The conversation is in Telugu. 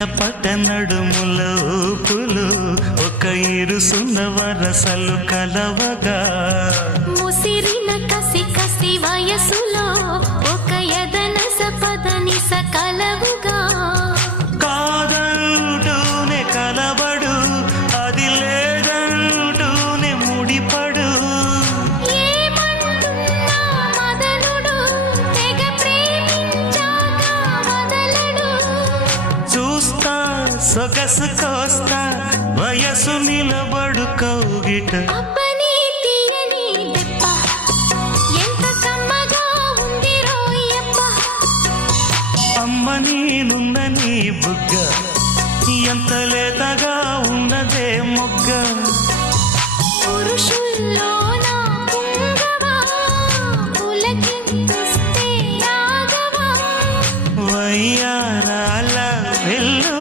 పట్ట నడుముల ఊపులు ఒక ఇరుసున్న వరసలు కలవగా ముసిరిన కసి కసి వయసులో ఒక యదనస పదనిస కలవుగా కాదంటూనే కలబడు అది లేదంటూనే ముడిపడు ఏమంటున్నా మదనుడు తెగ ప్రేమించాక వదలడు చూస్తా సొగసు కోస్తా వయసు నిలబడు కౌగిట అబ్బని తీయని దెబ్బ ఎంత కమ్మగా ఉంది రోయప్ప అమ్మ నేనున్న నీ బుగ్గ ఎంత లేత